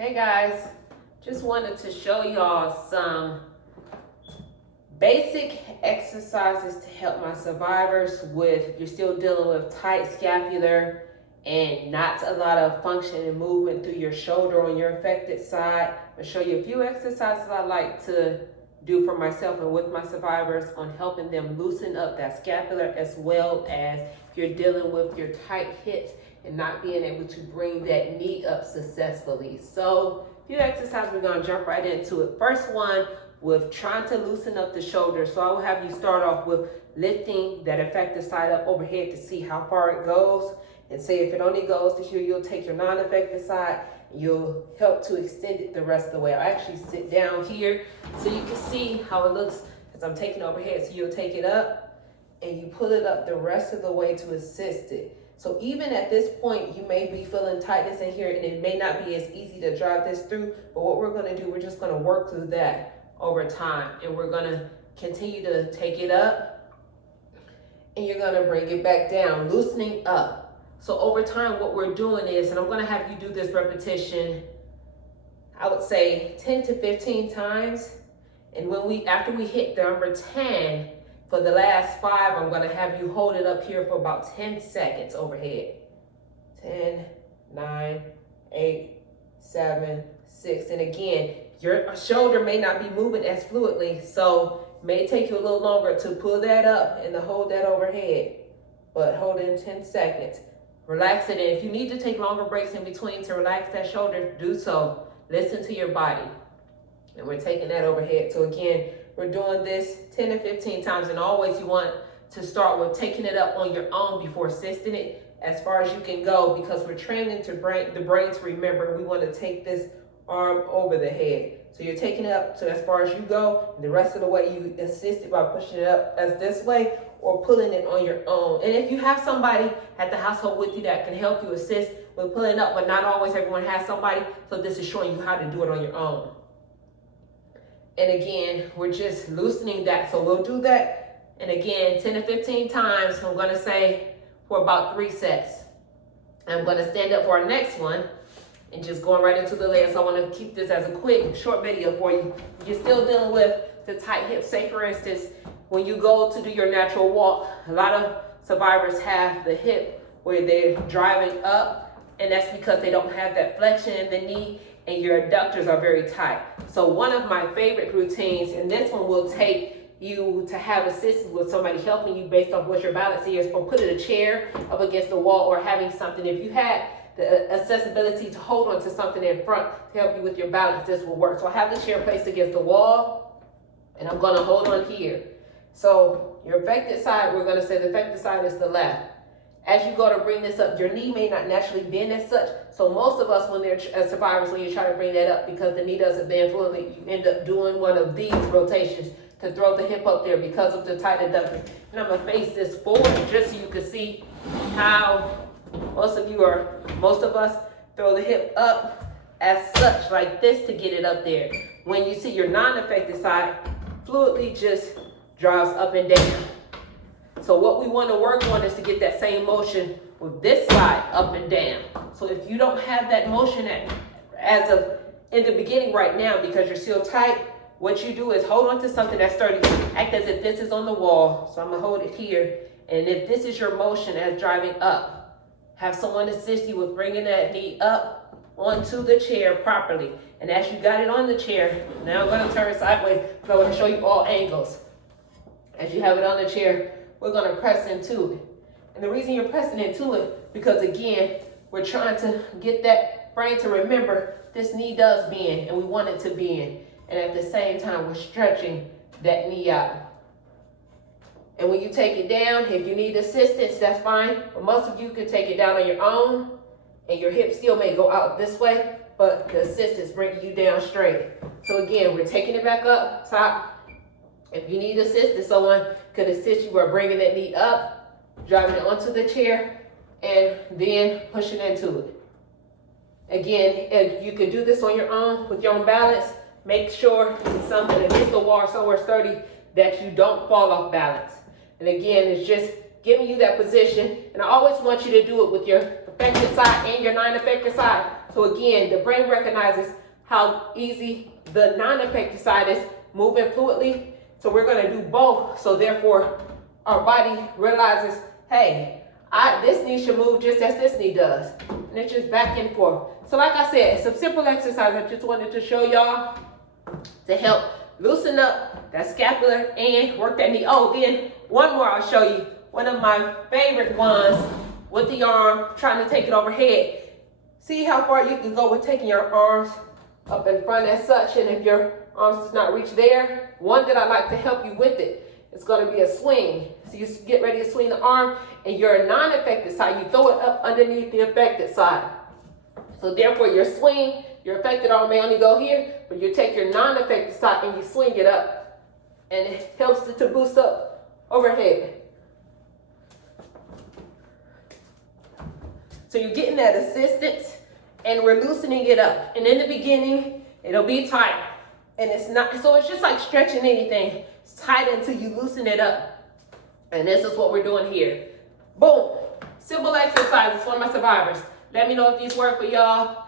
Hey guys, just wanted to show y'all some basic exercises to help my survivors with, if you're still dealing with tight scapular and not a lot of function and movement through your shoulder on your affected side. I'll show you a few exercises I like to do for myself and with my survivors on helping them loosen up that scapular, as well as if you're dealing with your tight hips and not being able to bring that knee up successfully. So a few exercises, we're gonna jump right into it. First one, with trying to loosen up the shoulder. So I will have you start off with lifting that affected side up overhead to see how far it goes. And say if it only goes to here, you'll take your non-affected side and you'll help to extend it the rest of the way. I'll actually sit down here so you can see how it looks as I'm taking overhead. So you'll take it up and you pull it up the rest of the way to assist it. So even at this point, you may be feeling tightness in here and it may not be as easy to drive this through, but what we're gonna do, we're just gonna work through that over time. And we're gonna continue to take it up and you're gonna bring it back down, loosening up. So over time, what we're doing is, and I'm gonna have you do this repetition, I would say 10 to 15 times. And after we hit the number 10, for the last 5, I'm gonna have you hold it up here for about 10 seconds overhead. 10, 9, 8, 7, 6. And again, your shoulder may not be moving as fluidly, so it may take you a little longer to pull that up and to hold that overhead, but hold it in 10 seconds. Relax it, and if you need to take longer breaks in between to relax that shoulder, do so. Listen to your body. And we're taking that overhead. So again, we're doing this 10 to 15 times, and always you want to start with taking it up on your own before assisting it as far as you can go, because we're training the brain to remember we want to take this arm over the head. So you're taking it up to as far as you go, and the rest of the way you assist it by pushing it up as this way or pulling it on your own. And if you have somebody at the household with you that can help you assist with pulling up, but not always everyone has somebody, so this is showing you how to do it on your own. And again, we're just loosening that. So we'll do that. And again, 10 to 15 times. I'm gonna say for about 3 sets. I'm gonna stand up for our next one and just going right into the legs. So I wanna keep this as a quick, short video for you. You're still dealing with the tight hips. Say for instance, when you go to do your natural walk, a lot of survivors have the hip where they're driving up, and that's because they don't have that flexion in the knee and your adductors are very tight. So one of my favorite routines, and this one will take you to have assistance with somebody helping you based on what your balance is, or putting a chair up against the wall, or having something. If you had the accessibility to hold on to something in front to help you with your balance, this will work. So I have the chair placed against the wall, and I'm gonna hold on here. So your affected side, we're gonna say the affected side is the left. As you go to bring this up, your knee may not naturally bend as such. So most of us, when they're survivors, when you try to bring that up because the knee doesn't bend fluidly, you end up doing one of these rotations to throw the hip up there because of the tight adductors. And I'm gonna face this forward just so you can see how most of us throw the hip up as such, like this, to get it up there. When you see your non-affected side, fluidly just drives up and down. So what we want to work on is to get that same motion with this side up and down. So if you don't have that motion as of in the beginning right now because you're still tight, what you do is hold on to something that's sturdy. Act as if this is on the wall. So I'm gonna hold it here. And if this is your motion as driving up, have someone assist you with bringing that knee up onto the chair properly. And as you got it on the chair, now I'm gonna turn sideways because I want to show you all angles. As you have it on the chair, we're gonna press into it. And the reason you're pressing into it, because again, we're trying to get that brain to remember this knee does bend and we want it to bend. And at the same time, we're stretching that knee out. And when you take it down, if you need assistance, that's fine. But most of you can take it down on your own and your hips still may go out this way, but the assistance brings you down straight. So again, we're taking it back up top. If you need assistance, someone could assist you by bringing that knee up, driving it onto the chair, and then pushing into it. Again, if you can do this on your own with your own balance, make sure it's something against the wall, somewhere sturdy, that you don't fall off balance. And again, it's just giving you that position. And I always want you to do it with your affected side and your non-affected side. So again, the brain recognizes how easy the non-affected side is moving fluidly. So we're gonna do both. So therefore, our body realizes, hey, this knee should move just as this knee does. And it's just back and forth. So like I said, it's a simple exercise I just wanted to show y'all to help loosen up that scapular and work that knee. Oh, then one more I'll show you. One of my favorite ones with the arm, trying to take it overhead. See how far you can go with taking your arms up in front as such, and if your arms does not reach there, one that I like to help you with it, it's going to be a swing. So you get ready to swing the arm, and your non-affected side, you throw it up underneath the affected side. So therefore your swing, your affected arm may only go here, but you take your non-affected side and you swing it up, and it helps to boost up overhead. So you're getting that assistance, and we're loosening it up. And in the beginning, it'll be tight. And it's not, so it's just like stretching anything. It's tight until you loosen it up. And this is what we're doing here. Boom. Simple exercises for my survivors. Let me know if these work for y'all.